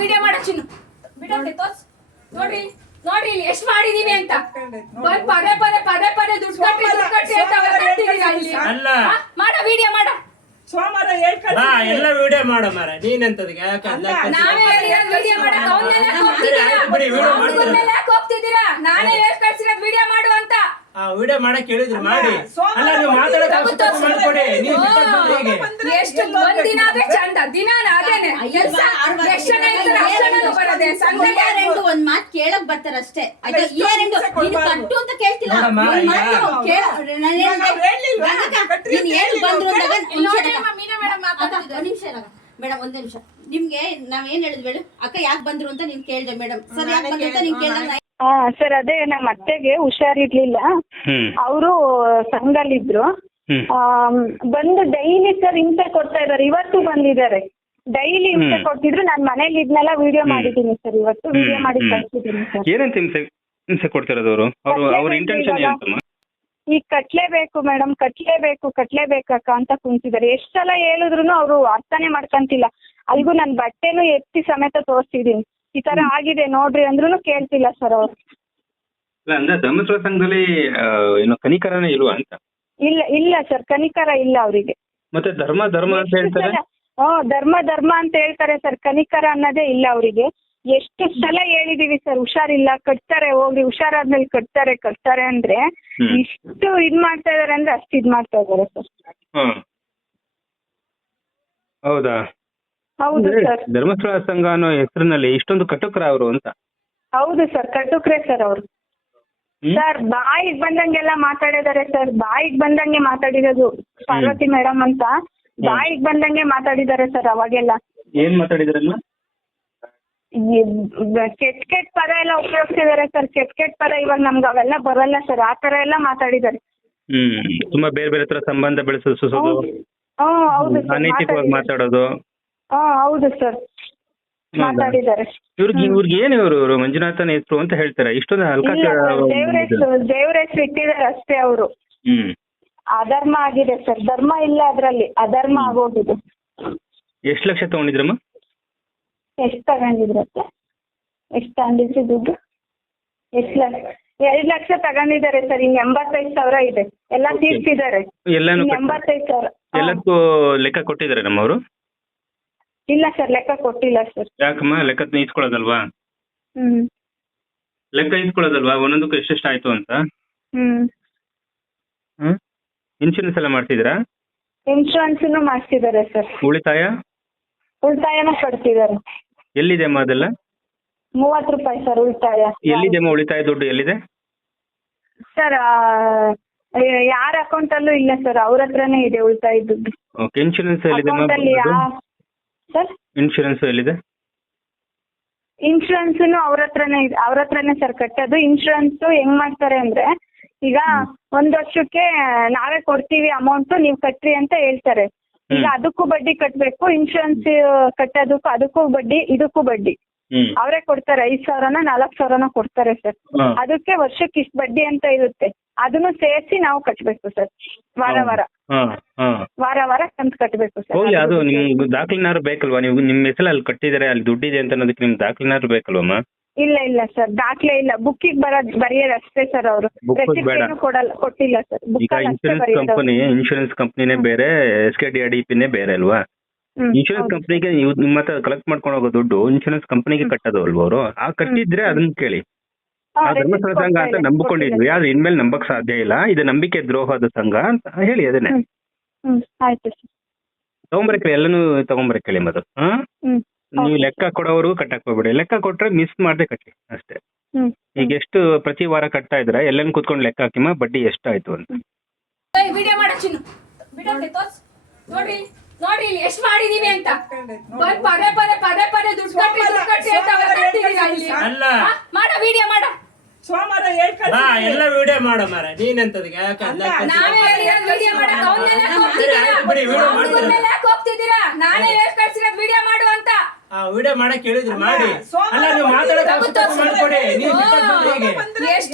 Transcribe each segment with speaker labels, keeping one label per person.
Speaker 1: Video ಮಾಡೋ ಚಿನ್ನು. ಬಿಡೋಡಿ ತೋರ್ಸ್. ನೋಡ್ರಿ ನೋಡ್ರಿ ಇಲ್ಲಿ ಎಷ್ಟ್ ಮಾಡಿದೀವಿ ಅಂತ. ಬಂದ್ ಪದೇ ಪದೇ ಪದೇ ಪದೇ ದುಡ್ಡು ಕಟ್ಟಿ ದುಡ್ಡು ಕಟ್ಟಿ ಅಂತ ಅವ್ರ ಮಾಡ ಇಲ್ಲಿ.
Speaker 2: ಅಲ್ಲ.
Speaker 1: ಹಾ? ಮಾಡೋ ವಿಡಿಯೋ ಮಾಡೋ.
Speaker 3: ಸೋಮವಾರ ಹೇಳ್
Speaker 2: ಬಾ ಎಲ್ಲ ವಿಡಿಯೋ ಮಾಡ ಮಾರ. ನೀನೆಂತದಕ್ಕೆ ಯಾಕೆ ಅಲ್ಲ
Speaker 1: ನಾವೇ ಹೇಳಿರೋದು ವಿಡಿಯೋ?
Speaker 2: ಬಿಡಿ, ವಿಡಿಯೋ
Speaker 1: ಅವ್ನ್
Speaker 2: ಮಾಡ್ತೀರಾ?
Speaker 1: ಮೇಲೆ ಯಾಕ್ ಹೋಗ್ತಿದ್ದೀರಾ ನಾನೇ ಹೇಳ್ಕಳ್ಸಿರೋದು ವಿಡಿಯೋ ಮಾಡು ಅಂತ
Speaker 2: ಆ ವಿಡಿಯೋ ಮಾಡಕ್ ಹೇಳಿದ್ರು ಮಾಡಿ ಅಲ್ಲ ನೀವು ಮಾತಾಡಕ್
Speaker 1: ತಗೋ,
Speaker 2: ಅವಕಾಶ
Speaker 1: ತಗೋ.
Speaker 2: ಮಾಡ್ಕೊಡಿ ನೀವು
Speaker 1: ಓ.
Speaker 2: ಬಿಟ್ಟದ್ ಬಂದ್ರೆ ಹೇಗೆ
Speaker 1: ಎಷ್ಟು ಒಂದ್ ದಿನ ಆದ್ರೆ ಚಂದ ದಿನಾನ ಅದೇನೆ
Speaker 4: ಅಯ್ಯೋ,
Speaker 1: ಕೆಲ್ಸ
Speaker 4: ಆರು ವಾರ
Speaker 1: ಎಷ್ಟ್ ಜನ ಇರ್ತಾರೆ ಅಷ್ಟ್ ಜನನು ಬರೋದೆ ಸಂಘಕ್ಕೆ
Speaker 4: ಇಯರ್ ಎಂಡ್ ಒಂದ್ ಮಾತ್ ಕೇಳಕ್ ಬರ್ತಾರ ಅಷ್ಟೇ ಆಯ್ತಾ
Speaker 3: ಎಷ್ಟು
Speaker 4: ಇಯರ್ ಎಂಡ್
Speaker 3: ಹಿಂಸೆ
Speaker 4: ನೀನು
Speaker 3: ಕೊಡ್ಬಾರ್ದು.
Speaker 4: ಕಟ್ಟು ಅಂತ ಕೇಳ್ತಿಲ್ಲ
Speaker 2: ನೋಡಮ್ಮ,
Speaker 4: ಒಂದ್ ಮಾತು
Speaker 2: ಈಗ-
Speaker 4: ಕೇಳು. ನಾನ್
Speaker 3: ಇವಾಗ
Speaker 4: ಹೇಳ್ದೆ,
Speaker 3: ಅವ್ರು ಹೇಳಿಲ್ವಾ?
Speaker 4: ಗಂಗಕ್ಕ,
Speaker 3: ಕಟ್ರಿ
Speaker 4: ನೀನ್
Speaker 3: ಅಂತ
Speaker 4: ಹೇಳು ಬಂದ್ರು
Speaker 3: ಹೇಳಿಲ್ವಾ?
Speaker 4: ಅಂದಾಗ ಒಂದ್
Speaker 1: ನೋಡಿ
Speaker 4: ನಿಮಿಷ
Speaker 1: ಅಮ್ಮ, ಮೀನಾ ಮೇಡಮ್
Speaker 4: ಅಕ್ಕ,
Speaker 1: ಮಾತಾಡ್ತಿದ್ದಾರೆ.
Speaker 4: ಒಂದ್ ನಿಮಿಷ ಇರಕ್ಕ. ಮೇಡಮ್ ಒಂದ್ ನಿಮಿಷ ನಿಮ್ಗೆ ನಾವ್ ಏನ್ ಹೇಳಿದ್ವಿ ಹೇಳು ಅಕ್ಕ ಯಾಕೆ ಬಂದ್ರು ಅಂತ ನೀನ್ ಕೇಳ್ದೆ ಮೇಡಮ್ ಸರ್ ಯಾಕೆ ಬಂದ್ರು ಅಂತ ನೀನ್ ಕೇಳಿದಾಗ
Speaker 5: ಹಾ ಸರ್ ಅದೇ ನಮ್ಮ ಅತ್ತೆಗೆ ಹುಷಾರಿರ್ಲಿಲ್ಲ.
Speaker 6: ಹ್ಮ್.
Speaker 5: ಅವರು ಸಂಘಲ್ಲಿದ್ರು
Speaker 6: ಹ್ಮ್.
Speaker 5: ಆಮ್, ಬಂದು ಡೈಲಿ ಸರ್ ಹಿಂಸೆ ಕೊಡ್ತಾ ಇದಾರೆ. ಇವತ್ತು ಬಂದಿದ್ದಾರೆ. ಡೈಲಿ ಹಿಂಸೆ ಕೊಡ್ತಿದ್ರು. ನಾನ್ ಮನೇಲಿ ಇದ್ನೆಲ್ಲ ವಿಡಿಯೋ ಮಾಡಿದ್ದೀನಿ ಸರ್. ಇವತ್ತು ವಿಡಿಯೋ ಮಾಡಿ
Speaker 6: ಹ್ಮ್.
Speaker 5: ಕಳ್ಸಿದ್ದೀನಿ ಸರ್.
Speaker 6: ಏನಂತ ಹಿಂಸೆ ಹಿಂಸೆ ಕೊಡ್ತಿರೋದು ಅವರು? ಕಟ್ಲೆ ಅವ್ರ ಇಂಟೆನ್ಷನ್ ಏನಂತಮ್ಮ?
Speaker 5: ಈಗ ಕಟ್ಲೇಬೇಕು ಮೇಡಮ್ ಕಟ್ಲೇಬೇಕು ಕಟ್ಲೇಬೇಕಕ್ಕ ಅಂತ ಕುಂತಿದ್ದಾರೆ. ಎಷ್ಟಲ್ಲ ಸಲ ಹೇಳಿದ್ರು ಅವರು ಅರ್ಥನೇ ಮಾಡ್ಕಂತಿಲ್ಲ. ಅಲ್ಗೂ ನನ್ ಬಟ್ಟೆನೂ ಎತ್ತಿ ಸಮೇತ ತೋರಿಸಿದೀನಿ ಈ ತರ ಆಗಿದೆ ನೋಡ್ರಿ ಅಂದ್ರೂ ಕೇಳ್ತಿಲ್ಲ ಸರ್ ಅವ್ರು.
Speaker 6: ಇಲ್ಲ ಅಂದ್ರೆ ಧರ್ಮಸ್ಥಳ ಸಂಘದಲ್ಲಿ ಆ, ಏನು ಕನಿಕರನೇ ಇಲ್ವಾ ಅಂತ?
Speaker 5: ಇಲ್ಲ ಇಲ್ಲ ಸರ್ ಕನಿಕರ ಇಲ್ಲ ಅವರಿಗೆ.
Speaker 6: ಮತ್ತೆ ಧರ್ಮ ಧರ್ಮ ಅಂತ ಹೇಳ್ತಾರೆ?
Speaker 5: ಹ್ಮ್ ಧರ್ಮ ಧರ್ಮ ಅಂತ ಹೇಳ್ತಾರೆ ಸರ್ ಕನಿಕರ ಅನ್ನೋದೇ ಇಲ್ಲ ಅವರಿಗೆ. ಎಷ್ಟು ಸಲ ಹೇಳಿದೀವಿ ಸರ್ ಹುಷಾರಿಲ್ಲ ಕಟ್ತಾರೆ ಹೋಗಿ ಹುಷಾರಾದ್ಮೇಲೆ ಕಟ್ತಾರೆ ಕಟ್ತಾರೆ ಅಂದ್ರೆ. ಇಷ್ಟು ಇದ್ ಮಾಡ್ತಾ ಇದಾರೆ ಅಂದ್ರೆ ಅಷ್ಟು ಇದ್ ಮಾಡ್ತಾ ಇದಾರೆ ಸರ್
Speaker 6: ಹ್ಮ್. ಹೌದಾ?
Speaker 5: ಹೌದು ಸರ್.
Speaker 6: ಧರ್ಮಸ್ಥಳ ಸಂಘ ಅನ್ನೋ ಹೆಸರಿನಲ್ಲಿ ಇಷ್ಟೊಂದು ಕಟುಕ್ರ ಅವರು ಅಂತ.
Speaker 5: ಹೌದು ಸರ್ ಕಟುಕ್ರೆ ಸರ್ ಅವರು? ಸರ್ ಬಾಯಿಗ್ ಬಂದಂಗೆಲ್ಲ ಮಾತಾಡಿದಾರೆ ಸರ್. ಬಾಯಿಗೆ ಬಂದಂಗೆ ಮಾತಾಡಿರೋದು ಪಾರ್ವತಿ ಮೇಡಮ್ ಅಂತ. ಬಾಯಿಗೆ ಬಂದಂಗೆ ಮಾತಾಡಿದಾರೆ ಸರ್ ಅವಾಗೆಲ್ಲ.
Speaker 6: ಏನ್ ಮಾತಾಡಿದ್ರಲ್ಲ
Speaker 5: ಕೆಟ್ ಕೆಟ್ ಪದ ಎಲ್ಲ ಉಪಯೋಗಿಸಿದಾರೆ ಸರ್. ಕೆಟ್ ಕೆಟ್ ಪದ ಇವಾಗ ನಮ್ಗೆ ಅವೆಲ್ಲ ಬರಲ್ಲ ಸರ್. ಆ ತರ ಎಲ್ಲ ಮಾತಾಡಿದಾರೆ.
Speaker 6: ಹ್ಮ್. ತುಂಬಾ ಬೇರೆ ಬೇರೆ ತರ ಸಂಬಂಧ ಬೆಳೆಸೋದು ಸುಸೋದು.
Speaker 5: ಹ್ಮ್ ಹೌದು ಸರ್
Speaker 6: ಅನೈತಿಕವಾಗಿ ಮಾತಾಡೋದು.
Speaker 5: ಹ್ಮ್ ಹೌದು ಸರ್ ಮಾತಾಡಿದ್ದಾರೆ.
Speaker 6: ಇವ್ರಿಗೆ ಇವ್ರಿಗೆ ಏನು ಇವರು ಮಂಜುನಾಥನ ಹೆಸರು ಅಂತ ಹೇಳ್ತಾರೆ. ಇಷ್ಟೊಂದು ಹಲ್ಕ
Speaker 5: ದೇವ್ರ ಹೆಸರು ದೇವ್ರ ಹೆಸರು ಇಟ್ಟಿದ್ದಾರೆ ಅಷ್ಟೇ ಅವರು.
Speaker 6: ಹ್ಮ್.
Speaker 5: ಅಧರ್ಮ ಆಗಿದೆ ಸರ್ ಧರ್ಮ ಇಲ್ಲ ಅದ್ರಲ್ಲಿ. ಅಧರ್ಮ ಆಗೋಗಿದೆ.
Speaker 6: ಎಷ್ಟು ಲಕ್ಷ ತಗೊಂಡಿದ್ರಮ್ಮ?
Speaker 5: ಎಷ್ಟು ತಗೊಂಡಿದ್ರತ್ತೆ ಎಷ್ಟು ತಗೊಂಡಿದ್ರಿ ದುಡ್ಡು? ಎಷ್ಟು ಲಕ್ಷ ಎರಡ್ ಲಕ್ಷ ತಗೊಂಡಿದ್ದಾರೆ ಸರ್ ಇನ್ ಎಂಬತ್ತೈದು ಸಾವಿರ ಇದೆ. ಎಲ್ಲ ತೀರ್ಸಿದ್ದಾರೆ.
Speaker 6: ಎಲ್ಲಾನು ಕಟ್-
Speaker 5: ಎಂಬತ್ತೈದು ಸಾವಿರ.
Speaker 6: ಎಲ್ಲಕ್ಕೂ ಲೆಕ್ಕ ಕೊಟ್ಟಿದ್ದಾರೆ ನಮ್ಮವರು?
Speaker 5: ಇಲ್ಲ ಸರ್ ಲೆಕ್ಕ ಕೊಟ್ಟಿಲ್ಲ ಸರ್.
Speaker 6: ಯಾಕಮ್ಮ? ಲೆಕ್ಕ ಇಸ್ಕೊಳ್ಳೋದಲ್ವಾ
Speaker 5: ಹ್ಮ್.
Speaker 6: ಲೆಕ್ಕ ಇಸ್ಕೊಳ್ಳೋದಲ್ವಾ ಒಂದೊಂದಕ್ಕೂ ಎಷ್ಟೆಷ್ಟು ಆಯ್ತು ಅಂತ?
Speaker 5: ಹ್ಮ್.
Speaker 6: ಹ್ಮ್? ಇನ್ಶೂರೆನ್ಸ್ ಎಲ್ಲ ಮಾಡ್ತಿದ್ದೀರಾ?
Speaker 5: ಇನ್ಶೂರೆನ್ಸ್ ಮಾಡ್ತಿದ್ದಾರೆ ಸರ್.
Speaker 6: ಉಳಿತಾಯ?
Speaker 5: ಉಳಿತಾಯನೂ ಕಟ್ತಿದ್ದಾರೆ
Speaker 6: ಎಲ್ಲಿದೆ ಅಮ್ಮ ಅದೆಲ್ಲ?
Speaker 5: ಮೂವತ್ತು ರೂಪಾಯಿ ಸರ್ ಉಳಿತಾಯ.
Speaker 6: ಎಲ್ಲಿದೆ ಅಮ್ಮ ಉಳಿತಾಯ ದುಡ್ಡು? ಎಲ್ಲಿದೆ?
Speaker 5: ಸರ್ ಯಾರ ಅಕೌಂಟ್ ಅಲ್ಲೂ ಇಲ್ಲ ಸರ್. ಅವ್ರ ಹತ್ರನೇ ಇದೆ ಉಳಿತಾಯ ದುಡ್ಡು.
Speaker 6: ಓಕೆ ಇನ್ಶೂರೆನ್ಸ್ ಎಲ್ಲಿದೆ
Speaker 5: ಅಕೌಂಟ್ ಅಲ್ಲಿ ಸರ್?
Speaker 6: ಇನ್ಶೂರೆನ್ಸ್ ಎಲ್ಲಿದೆ?
Speaker 5: ಇನ್ಶೂರೆನ್ಸ್ ಅವ್ರ ಹತ್ರನೇ ಇದೆ ಅವ್ರ ಹತ್ರನೇ ಸರ್ ಕಟ್ಟೋದು. ಇನ್ಶೂರೆನ್ಸ್ ಹೆಂಗ್ ಮಾಡ್ತಾರೆ ಅಂದ್ರೆ ಈಗ ಒಂದ್ ವರ್ಷಕ್ಕೆ ನಾವೇ ಕೊಡ್ತೀವಿ ಅಮೌಂಟ್ ನೀವ್ ಕಟ್ರಿ ಅಂತ ಹೇಳ್ತಾರೆ. ಈಗ ಅದಕ್ಕೂ ಬಡ್ಡಿ ಕಟ್ಬೇಕು ಇನ್ಶೂರೆನ್ಸ್ ಕಟ್ಟೋದಕ್ಕೂ ಅದಕ್ಕೂ ಬಡ್ಡಿ ಇದಕ್ಕೂ ಬಡ್ಡಿ. ಅವರೇ ಕೊಡ್ತಾರೆ ಐದ್ ಸಾವಿರನ ನಾಲ್ಕ್ ಸಾವಿರನ ಕೊಡ್ತಾರೆ ಸರ್ ಅದಕ್ಕೆ ವರ್ಷಕ್ಕೆ ಇಷ್ಟು ಬಡ್ಡಿ ಅಂತ ಇರುತ್ತೆ. ಅದನ್ನು ಸೇರಿಸಿ ನಾವು ಕಟ್ಟಬೇಕು ಸರ್ ವಾರ ವಾರ. ವಾರ ವಾರ ಕಂತು ಕಟ್ಟಬೇಕು ಸರ್
Speaker 6: ಹೋಗ್ಲಿ ಅದು ನಿಮ್ಗೆ ದಾಖಲಿನಾರು ಬೇಕಲ್ವಾ? ನೀವು ನಿಮ್ಮ ಹೆಸರಲ್ಲಿ ಅಲ್ಲಿ ಕಟ್ಟಿದ್ದಾರೆ ಅಲ್ಲಿ ದುಡ್ಡಿದೆ ಅಂತ ಅನ್ನೋದಕ್ಕೆ ನಿಮ್ ದಾಖಲಿನಾರು ಬೇಕಲ್ವಮ್ಮ
Speaker 5: ಇಲ್ಲ ಇಲ್ಲ ಸರ್ ದಾಖಲೆ ಇಲ್ಲ. ಬುಕ್ಕಿಗೆ ಬರೋದ್ ಬರೆಯೋದು ಅಷ್ಟೇ ಸರ್ ಅವರು. ಕೊಡಲ್ಲ ಕೊಟ್ಟಿಲ್ಲ ಸರ್
Speaker 6: ಈಗ ಇನ್ಶೂರೆನ್ಸ್ ಕಂಪನಿ ಇನ್ಶೂರೆನ್ಸ್ ಕಂಪನಿನೇ ಬೇರೆ ಎಸ್ ಕೆ ಡಿ ಪಿನೇ ಬೇರೆ ಅಲ್ವಾ? ಇನ್ಶೂರೆನ್ಸ್ ಕಂಪನಿಗೆ ನೀವು ನಿಮ್ಮ ಹತ್ರ ಕಲೆಕ್ಟ್ ಮಾಡ್ಕೊಂಡು ಹೋಗೋ ದುಡ್ಡು ಇನ್ಶೂರೆನ್ಸ್ ಕಂಪನಿಗೆ ಕಟ್ಟೋದು ಅಲ್ವ ಅವರು? ಆ ಕಟ್ಟಿದ್ರೆ ಅದನ್ನ ಕೇಳಿ. ಆ ಧರ್ಮಸ್ಥಳ ಸಂಘ ಅಂತ ನಂಬಿಕೊಂಡಿದ್ವಿ. ಆದ್ರೆ ಇನ್ಮೇಲೆ ನಂಬಕ್ ಸಾಧ್ಯ ಇಲ್ಲ. ಇದು ನಂಬಿಕೆ ದ್ರೋಹದ ಸಂಘ ಅಂತ ಹೇಳಿ ಅದನ್ನೇ.
Speaker 5: ಹ್ಮ್. ಕೇಳಿ ಆಯ್ತು ಸರ್.
Speaker 6: ತಗೊಂಬರಕ್ಕೆ ಎಲ್ಲಾನು ತಗೊಂಬರಕ್ಕೆ ಹೇಳಿ ಮೊದಲು. ಹಾ?
Speaker 5: ಹ್ಮ್
Speaker 6: ನೀವು ಲೆಕ್ಕ ಕೊಡೋರು ಕಟ್ಟಕ್ ಹೋಗ್ಬೇಡಿ. ಲೆಕ್ಕ ಕೊಟ್ರೆ ಮಿಸ್ ಮಾಡದೆ ಕಟ್ಟಿ ಅಷ್ಟೇ.
Speaker 5: ಹ್ಮ್
Speaker 6: ಈಗ ಎಷ್ಟು ಪ್ರತಿ ವಾರ ಕಟ್ತಾ ಇದ್ರೆ ಎಲ್ಲನ್ ಕುತ್ಕೊಂಡು ಲೆಕ್ಕ ಹಾಕಿಮ್ಮ ಬಡ್ಡಿ ಎಷ್ಟಾಯ್ತು ಅಂತ.
Speaker 1: ನೋಡ್ರಿ ನೋಡ್ರಿ ಇಲ್ಲಿ ಎಷ್ಟು ಮಾಡಿದೀವಿ ಅಂತ. ಬಂದ್ ಪದೇ ಪದೇ ಪದೇ ಪದೇ ದುಡ್ಡು ಕಟ್ಟಿ ದುಡ್ಡು ಕಟ್ಟಿ ಅಂತ ಇಲ್ಲಿ.
Speaker 2: ಅಲ್ಲ.
Speaker 1: ಹಾ? ಮಾಡೋ ವಿಡಿಯೋ ಮಾಡ.
Speaker 3: ಸೋಮವಾರ ಹೇಳ್ಕೊಂಡು
Speaker 2: ಬಾ ಎಲ್ಲ ವಿಡಿಯೋ ಮಾಡ ಮಾರ. ನೀನೆಂತದಕ್ಕೆ ಯಾಕೆ ಅಲ್ಲ
Speaker 1: ನಾವೇ ವಿಡಿಯೋ ಮಾಡಕ್
Speaker 2: ಅವನ್ನೆಲ್ಲ ಬಿಡಿ,
Speaker 1: ಹೋಗ್ತಿದ್ದೀರಾ
Speaker 2: ವಿಡಿಯೋ
Speaker 1: ಅವ್ನ್ ಮೇಲೆ ಯಾಕ್ ಹೋಗ್ತಿದ್ದೀರಾ ನಾನೇ ಹೇಳ್ ಕಳ್ಸಿರೋದು ವಿಡಿಯೋ ಮಾಡು ಅಂತ
Speaker 2: ಆ ವಿಡಿಯೋ ಮಾಡಕ್ ಹೇಳಿದ್ರು ಮಾಡಿ. ಅಲ್ಲ ನೀವು ಮಾತಾಡಕ್ ಅವಕಾಶ ಮಾಡ್ಕೊಡಿ. ನೀವು ಸಿಟ್ಟಾಗ್ ಬಂದ್ರೆ ಹೇಗೆ?
Speaker 1: ಎಷ್ಟು.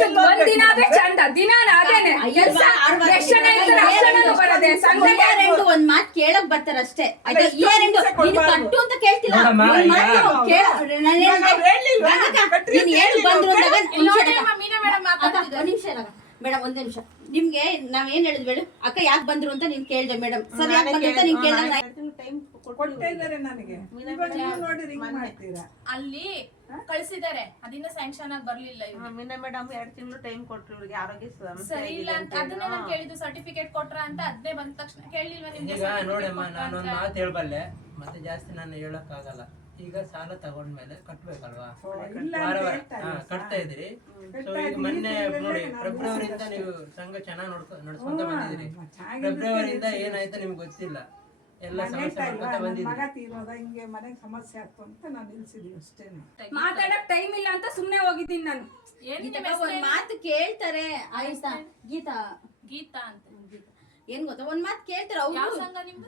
Speaker 1: ಚಂದ ದಿನ ಅದೇನೆ.
Speaker 4: ಅಯ್ಯೋ,
Speaker 1: ಕೆಲ್ಸ
Speaker 4: ಆರ್ ವಾರ
Speaker 1: ಎಷ್ಟು ಜನ ಇರ್ತಾರೆ ಅಷ್ಟು ಜನನು ಬರೋದೆ? ಸಂಘಕ್ಕೆ
Speaker 4: ಇಯರ್ ಎಂಡ್ ಒಂದ್ ಮಾತ್ ಕೇಳಕ್ ಬರ್ತಾರ ಅಷ್ಟೇ ಆಯ್ತಾ ಇಯರ್ ಎಂಡ್ ನೀನು ಕಟ್ಟು ಅಂತ ಕೇಳ್ತಿಲ್ಲ.
Speaker 2: ನೋಡಮ್ಮ,
Speaker 4: ಒಂದ್
Speaker 2: ಈಗ-
Speaker 4: ನಾವು ಕೇಳ ನಾನು
Speaker 3: ಈಗ
Speaker 4: ಹೇಳ್ದೆ, ಗಂಗಕ್ಕ, ನೀನ್
Speaker 3: ಅಂತ
Speaker 4: ಹೇಳಿ ಬಂದ್ರು
Speaker 3: ಹೇಳಿಲ್ವಾ?
Speaker 4: ಅಂದಾಗ ಒಂದ್ ನಿಮಿಷ
Speaker 1: ನೋಡಿ ಮೀನಾ ಮೇಡಮ್
Speaker 4: ಅಕ್ಕ. ಒಂದ್ ನಿಮಿಷ. ಮೇಡಮ್ ಒಂದ್ ನಿಮಿಷ. ನಿಮ್ಗೆ ನಾವ್ ಏನ್ ಹೇಳಿದ್ ಮೇಡಮ್ ಅಕ್ಕ ಯಾಕೆ ಬಂದ್ರು ಅಂತ ನೀನ್ ಕೇಳ್ದೆ ಮೇಡಮ್. ಸರ್ ಯಾಕೆ ಬಂದ್ರು ಅಂತ ನೀನ್ ಕೇಳ್ದೆ.
Speaker 3: ಕೊಡ್ತಾ ಇದ್ದಾರೆ ನನಗೆ. ಇವಾಗ ನೀವು ನೋಡಿ ರಿಂಗ್ ಮಾಡ್ತೀರಾ?
Speaker 7: ಅಲ್ಲಿ ಕಳ್ಸಿದ್ದಾರೆ. ಅದಿನ್ನ ಸ್ಯಾಂಕ್ಷನ್ ಆಗಿ ಬರ್ಲಿಲ್ಲ ಇವ್ರು.
Speaker 8: ಮೀನಾ ಮೇಡಮ್ ಎರಡ್ ತಿಂಗಳು ಟೈಮ್ ಕೊಟ್ರು ಇವ್ರಿಗೆ ಆರೋಗ್ಯ ಸಮಸ್ಯೆ
Speaker 7: ಸರಿ ಇಲ್ಲ
Speaker 8: ಆಗಿದೆ
Speaker 7: ಅಂತ
Speaker 8: ಅಂತ
Speaker 7: ಅದನ್ನೇ ನಾನು ಕೇಳಿದ್ದು. ಸರ್ಟಿಫಿಕೇಟ್ ಕೊಟ್ರ ಅಂತ ಅದೇ ಬಂದ ತಕ್ಷಣ ಕೇಳಿಲ್ವಾ ನಿಮ್ಗೆ
Speaker 2: ಈಗ
Speaker 7: certificate
Speaker 2: ನೋಡಮ್ಮ
Speaker 7: ಕೊಟ್ರಾ
Speaker 2: ನಾನೊಂದ್
Speaker 7: ಅಂತ?
Speaker 2: ಮಾತು ಹೇಳ್ಬಲ್ಲೆ. ಮತ್ತೆ ಜಾಸ್ತಿ ನಾನು ಹೇಳಕ್ ಆಗಲ್ಲ ಈಗ ಸಾಲ ತಗೊಂಡ್ಮೇಲೆ ಕಟ್ಬೇಕಲ್ವಾ?
Speaker 3: ಓ, ಇಲ್ಲ
Speaker 2: ವಾರ ವಾರ ಹಾ, ಕಟ್ತಾ ಸೊ ಈಗ ಮೊನ್ನೆ ನೋಡಿ ಫೆಬ್ರವರಿಯಿಂದ ನೀವು ಸಂಘ ಚೆನ್ನಾಗಿ ನೋಡ್ಕೊ ನಡ್ಸ್ಕೊಂತ ಬಂದಿದ್ದೀರಿ. ಫೆಬ್ರವರಿಯಿಂದ. ಏನಾಯ್ತು ನಿಮ್ಗೆ ಗೊತ್ತಿಲ್ಲ. ಎಲ್ಲ ಸಮಸ್ಯೆ
Speaker 3: ಹೇಳ್ತಾ ಇಲ್ವಾ,
Speaker 2: ಮಾಡ್ಕೊಂತ
Speaker 3: ನನ್ ಮಗ ತೀರೋದ ಹಿಂಗೆ ಮನೆಗೆ ಸಮಸ್ಯೆ ಆಗ್ತು ಅಂತ ನಾನು ನಿಲ್ಸಿದೀನಿ ಅಷ್ಟೇ
Speaker 1: ಮಾತಾಡಕ್ ಟೈಮ್ ಇಲ್ಲ ಅಂತ ಸುಮ್ನೆ ಹೋಗಿದ್ದೀನಿ ನಾನು.
Speaker 4: ಒಂದ್ ಮಾತು ಕೇಳ್ತಾರೆ ಆಯ್ತಾ? ಗೀತಾ.
Speaker 7: ಗೀತಾ ಅಂತ.
Speaker 4: ಏನ್ ಗೊತ್ತಾ? ಒಂದ್ ಮಾತು ಕೇಳ್ತಾರ ಅವ್ರು?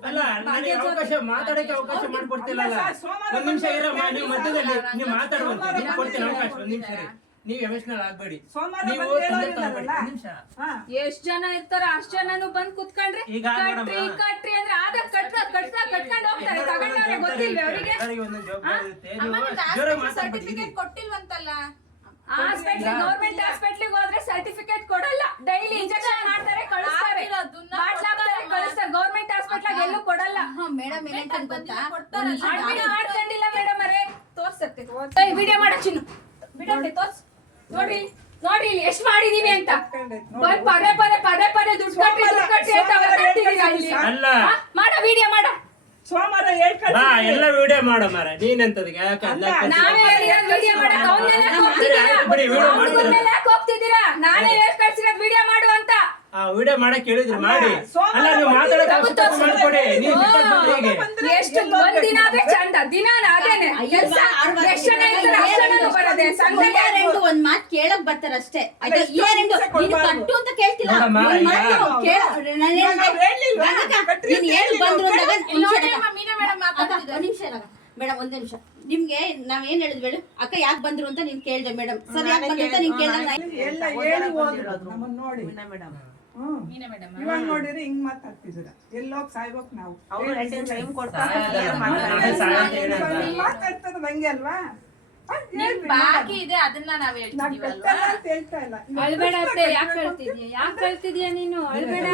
Speaker 2: ಅಲ್ಲ ನನಗೆ ಅವಕಾಶ ಮಾತಾಡಕ್ಕೆ ಅವಕಾಶ ಮಾಡ್ಕೊಡ್ತಿಲ್ಲಲ್ಲ
Speaker 3: ಅಲ್ಲ, ಸೋಮವಾರ
Speaker 2: ಒಂದ್ ನಿಮಿಷ ಇರಮ್ಮ ನೀವು ಮಧ್ಯದಲ್ಲಿ
Speaker 7: ಸೋಮವಾರ
Speaker 2: ನೀವು ಮಾತಾಡುವಂತೆ
Speaker 3: ಸೋಮವಾರ
Speaker 2: ಕೊಡ್ತೀನಿ ಅವಕಾಶ ಒಂದ್ ನಿಮಿಷ ರೀ ನೀವು ಎಮೋಷನಲ್ ಆಗ್ಬೇಡಿ.
Speaker 3: ಸೋಮವಾರ
Speaker 2: ನೀವು
Speaker 3: ಬಂದು
Speaker 2: ತೊಂದ್ರೆ
Speaker 3: ಹೇಳೋದಿಲ್ಲಲ್ಲ?
Speaker 2: ತಗೊಬೇಡಿ. ಒಂದ್ ನಿಮಿಷ.
Speaker 3: ಹಾ.
Speaker 1: ಎಷ್ಟ್ ಜನ ಇರ್ತಾರ ಅಷ್ಟ್ ಜನನು ಬಂದ್ ಕುತ್ಕೊಂಡ್ರಿ
Speaker 2: ಈಗ
Speaker 1: ಕಟ್ರಿ
Speaker 2: ನೋಡಮ್ಮ.
Speaker 1: ಕಟ್ರಿ ಅಂದ್ರೆ ಆದ ಕಟ್ಟ ಕಟ್ಟ ಕಟ್ಕೊಂಡು ಹೋಗ್ತಾರೆ. ತಗೊಂಡವ್ರೆ ಗೊತ್ತಿಲ್ವೇ ಅವರಿಗೆ?
Speaker 2: ಎಲ್ಲರಿಗೂ ಒಂದೊಂದು ಜವಾಬ್ದಾರಿ ಇರುತ್ತೆ?
Speaker 7: ಅಮ್ಮ,
Speaker 2: ನೀವು
Speaker 7: ನಿಮ್ದು
Speaker 2: ಜೋರಾಗಿ
Speaker 7: hospital
Speaker 2: ಮಾತಾಡ್ಬೇಡಿ
Speaker 7: certificate ಕೊಟ್ಟಿಲ್ವಂತಲ್ಲ?
Speaker 1: ಹಾಸ್ಪಿಟ್ಲ್ ಗೌರ್ಮೆಂಟ್ ಸರ್ಟಿಫಿಕೇಟ್ ಕೊಡಲ್ಲ. ಡೈಲಿ ಇಂಜೆಕ್ಷನ್ ಮಾಡ್ತಾರೆ ಕಳಿಸ್ತಾರೆ. ಕಳಿಸ್ತಾರೆ. ಗೌರ್ಮೆಂಟ್ ಹಾಸ್ಪಿಟಲ್ ಎಲ್ಲೂ ಕೊಡಲ್ಲ.
Speaker 4: ಹಾ ಮೇಡಮ್ ಏನಂತ ಗೊತ್ತಾ.
Speaker 1: ಅಡ್ಮಿಟ್ ಮಾಡ್ಕೊಂಡಿಲ್ಲ ಮೇಡಮ್ ಅರೇ ತೋರ್ಸತ್ತೆ. ವಿಡಿಯೋ ಮಾಡ ಚಿನ್ನು. ಬಿಡೋಕೆ ತೋರ್ಸ್. ನೋಡಿ. ನೋಡಿ ಇಲ್ಲಿ ಎಷ್ಟ್ ಮಾಡಿದೀವಿ ಅಂತ. ಬಂದ್ ಪದೇ ಪದೇ ಪದೇ ಪದೇ ದುಡ್ಡು ಕಟ್ಟಿ ದುಡ್ಡು ಕಟ್ಟಿ ಅಂತ ಅವ್ರು ಕಟ್ತಿದೀರ ಇಲ್ಲಿ.
Speaker 2: ಅಲ್ಲ.
Speaker 1: ಹಾ? ಮಾಡ ವಿಡಿಯೋ ಮಾಡ
Speaker 3: ಸೋಮವಾರ ಹೇಳ್
Speaker 2: ಬಾ ಎಲ್ಲ ವಿಡಿಯೋ ಮಾಡೋ ಮಾರ. ನೀನೆಂತದಕ್ಕೆ ಯಾಕೆ ಅಲ್ಲ
Speaker 1: ಹೇಳಿರೋದು ವಿಡಿಯೋ?
Speaker 2: ಬಿಡಿ, ವಿಡಿಯೋ
Speaker 1: ನಾನೇ ಹೇಳ್ ಕಳ್ಸಿರೋದು ವಿಡಿಯೋ ಮಾಡು ಅಂತ
Speaker 2: ಆ ವಿಡಿಯೋ ಮಾಡಕ್ ಹೇಳಿದ್ರು ಮಾಡಿ ಅಲ್ಲ ನೀವು ಮಾತಾಡಕ್
Speaker 1: ಬಂದಿಲ್ಲ,
Speaker 2: ಅವಕಾಶ ಮಾಡ್ಕೊಡಿ ನೀವು ಸಿಟ್ಟಾಗ್ ಬಂದ್ರೆ ಹೇಗೆ
Speaker 1: ಎಷ್ಟು ಒಂದ್ ದಿನ ಆದ್ರೆ ಚಂದ ದಿನ ಅದೇನೆ
Speaker 4: ಅಯ್ಯೋ,
Speaker 1: ಕೆಲ್ಸ
Speaker 4: ಆರ್ ವಾರ
Speaker 1: ಎಷ್ಟ್ ಜನ ಇರ್ತಾರೆ ಅಷ್ಟ್ ಜನನು ಬರೋದೆ ಸಂಘಕ್ಕೆ
Speaker 4: ಇಯರ್ ಎಂಡ್ ಒಂದ್ ಮಾತ್ ಕೇಳಕ್ ಬರ್ತಾರ ಅಷ್ಟೇ ಆಯ್ತಾ
Speaker 3: ಎಷ್ಟು
Speaker 4: ಇಯರ್ ಎಂಡ್ ನೀನು ಕಟ್ಟು ಅಂತ ಕೇಳ್ತಿಲ್ಲ
Speaker 2: ನೋಡಮ್ಮ, ಈಗ-
Speaker 4: ಕೇಳ- ನಾನ್ ಹೇಳ್ದೆ,
Speaker 3: ನಾವ್ ಹೇಳಿಲ್ವಾ?
Speaker 4: ಗಂಗಕ್ಕ,
Speaker 3: ಕಟ್ರಿ
Speaker 4: ನೀನ್
Speaker 3: ಅಂತ
Speaker 4: ಹೇಳಿ ಬಂದ್ರು ಅಂದಾಗ ಒಂದ್ ನಿಮಿಷ
Speaker 7: ನೋಡಿ ಅಮ್ಮ, ಮೀನಾ ಮೇಡಮ್
Speaker 4: ಅಕ್ಕ,
Speaker 7: ಮಾತಾಡ್ತಿದ್ದಾರೆ
Speaker 4: ಒಂದ್ ನಿಮಿಷ ಇರಕ್ಕ. ಮೇಡಮ್ ಒಂದ್ ನಿಮಿಷ ನಿಮ್ಗೆ ನಾವ್ ಏನ್ ಹೇಳಿದ್ವಿ ಹೇಳು ಅಕ್ಕ ಯಾಕೆ ಬಂದ್ರು ಅಂತ ನೀನ್ ಕೇಳ್ದೆ ಮೇಡಮ್ ಸರ್ ಯಾಕೆ ಬಂದ್ರು ಅಂತ ನೀನ್ ಕೇಳಿದಾಗ
Speaker 3: ಎಲ್ಲ ಹೇಳಿ ಹೋದ್ರು ನಮ್ಮನ್ನ ನೋಡಿ
Speaker 8: ಮೀನಾ ಮೇಡಮ್
Speaker 3: ಹ್ಮ್.
Speaker 7: ಮೀನಾ ಮೇಡಮ್
Speaker 3: ಇವಾಗ ನೋಡಿದ್ರೆ ಹಿಂಗ್ ಮಾತಾಡ್ತಿದ್ದೀರ? ಎಲ್ಲೋಗ್ ಸಾಯ್ಬೇಕು ನಾವು.
Speaker 8: ಅವ್ರು ಟೈಮ್ ಕೊಡ್ತಾರೆ. ಮಾತಾಡ್ತಾರೆ.
Speaker 3: ಮಾತಾಡ್ತಿರೋದು ಹಂಗೆ ಅಲ್ವಾ?
Speaker 7: ನಿಮ್ ಬಾಕಿ ಇದೆ ಅದನ್ನ ನಾವ್
Speaker 3: ಹೇಳ್ತೀವಿ
Speaker 1: ಅಳ್ಬೇಡ ಅತ್ತೆ
Speaker 3: ಅಂತ
Speaker 1: ಯಾಕೆ ಕಳ್ತಿದ್ಯಾ? ಯಾಕೆ ಕಳ್ತಿದ್ಯಾ ನೀನು? ಅಳ್ಬೇಡ.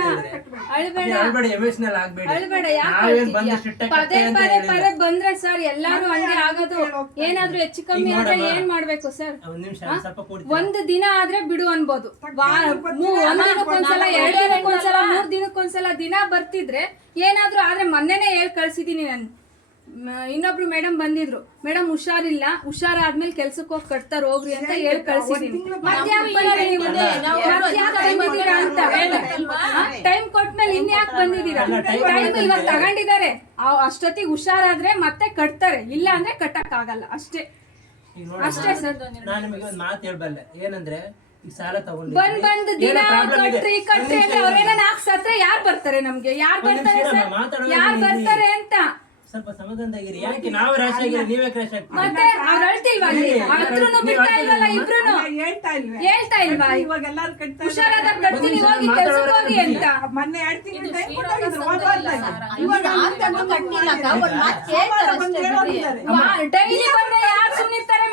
Speaker 1: ಅಳ್ಬೇಡ.
Speaker 2: ಅಳ್ಬೇಡಿ ಎಮೋಷನಲ್ ಆಗ್ಬೇಡಿ.
Speaker 1: ಅಳ್ಬೇಡ ಯಾಕೆ ಪದೇ ಪದೇ ಪದೇ ಬಂದ್ರೆ ಸರ್ ಎಲ್ಲಾರು ಹಂಗೆ ಆಗೋದು. ಏನಾದ್ರೂ ಹೆಚ್ಚು ಕಮ್ಮಿ ಆದ್ರೆ. ಏನ್ ಮಾಡ್ಬೇಕು ಸರ್?
Speaker 2: ಒಂದ್ ನಿಮಿಷ ಸ್ವಲ್ಪ ಕೂಡ್ತೀರಾ?
Speaker 1: ಒಂದು ದಿನ ಆದ್ರೆ ಬಿಡು ಅನ್ಬೋದು. ಒಂದ್ ದಿನಕ್ಕೊಂದ್ಸಲ ಎರಡ್ ದಿನಕ್ಕೊಂದ್ಸಲ ಮೂರ್ ದಿನಕ್ಕೊಂದ್ಸಲ ದಿನ ಬರ್ತಿದ್ರೆ ಏನಾದ್ರೂ ಆದ್ರೆ ಮೊನ್ನೆನೆ ಹೇಳ್ ಕಳ್ಸಿದೀನಿ ನಾನು ಇನ್ನೊಬ್ರು ಮೇಡಮ್ ಬಂದಿದ್ರು. ಮೇಡಮ್ ಹುಷಾರಿಲ್ಲ. ಹುಷಾರಾದ್ಮೇಲೆ ಕೆಲ್ಸಕ್ಕೆ ಹೋಗಿ ಕಟ್ತಾರ ಹೋಗ್ರಿ ಅಂತ ಹೇಳಿ ಕಳ್ಸಿದೀನಿ. ಯಾಕೆ ಯಾಕ್ ಬಂದಿದ್ದೀರಾ ಟೈಮ್ ಕೊಟ್ಮೇಲೆ ಇನ್ಯಾಕ್ ಬಂದಿದ್ದೀರಾ?
Speaker 2: ಅಲ್ಲ,
Speaker 1: ಟೈಮ್
Speaker 2: ಬಂದಿದೆ.
Speaker 1: ಇವಾಗ ತಗೊಂಡಿದ್ದಾರೆ. ಅಷ್ಟೊತ್ತಿಗೆ ಹುಷಾರಾದ್ರೆ ಮತ್ತೆ ಕಟ್ತಾರೆ. ಇಲ್ಲ ಅಂದ್ರೆ ಕಟ್ಟಕ್ ಆಗಲ್ಲ ಅಷ್ಟೇ ಅಷ್ಟೇ ಸರ್.
Speaker 2: ನಾನ್ ನಿಮಗೆ ಒಂದ್ ಮಾತು ಹೇಳ್ಬಲ್ಲೆ. ಏನಂದ್ರೆ ಸಾಲ ತಗೊಂಡು
Speaker 1: ಬಂದ್ ಬಂದ್ ದಿನ ಕಟ್ರಿ ಕಟ್ರಿ ಅಂದ್ರೆ ಅವ್ರೇನ ನಾಲ್ಕು ಸತ್ರ ಯಾರ್ ಬರ್ತಾರೆ ನಮ್ಗೆ? ಯಾರ್ ಬರ್ತಾರೆ ಯಾರ್ ಬರ್ತಾರೆ ಅಂತ.
Speaker 2: ಸ್ವಲ್ಪ ಸಮಾಧಾನದಾಗಿರಿ ಯಾಕೆ ನಾವು ರಾಶಿ ಆಗಿರಿ ನೀವೇ ಕ್ರಾಶ್ ಆಗ್ತೀರಿ?
Speaker 1: ಮತ್ತೆ ಅವ್ರು ಅಳ್ತಿಲ್ವಾ ಅಲ್ಲಿ?
Speaker 2: ಇಲ್ಲಿ
Speaker 1: ಅಳ್ತ್ರುನು ಬಿಡ್ತಾ ಇಲ್ವಲ್ಲ ಇಬ್ರುನು?
Speaker 3: ಹೇಳ್ತಾ ಇಲ್ವೇ?
Speaker 1: ಹೇಳ್ತಾ ಇಲ್ವಾ?
Speaker 3: ಇವಾಗ ಎಲ್ಲಾರು ಕಟ್ತಾ
Speaker 1: ಹುಷಾರಾದಾಗ ಕಟ್ತೀನಿ ಹೋಗಿ
Speaker 2: ನಿಮಿಷ
Speaker 1: ಕೆಲ್ಸಕ್ಕೆ ಹೋಗಿ ಅಂತ.
Speaker 3: ಮೊನ್ನೆ ಎರಡ್ ತಿಂಗಳು
Speaker 7: ಇದು
Speaker 3: ಟೈಮ್
Speaker 7: ಶ್ರೀರಂಗ
Speaker 3: ಕೊಟ್ಟಿದ್ರು
Speaker 7: ಸಂಘದಲ್ಲಿ
Speaker 3: ಹೋಗ್ಬಾರ್ದು
Speaker 7: ಸಾರ.
Speaker 3: ಇವಾಗ
Speaker 4: ಅಂತಂದು ಕಟ್ಟಿಲ್ಲ ಅಕ್ಕ, ಒಂದ್ ಮಾತ್ ಕೇಳ್ತಾರೆ
Speaker 3: ಸೋಮವಾರ
Speaker 4: ಅಷ್ಟೇ ಬಿಡ್ರಿ.
Speaker 1: ಡೈಲಿ ಬಂದ್ರೆ ಯಾರು ಸುಮ್ಮನಿರ್ತಾರೆ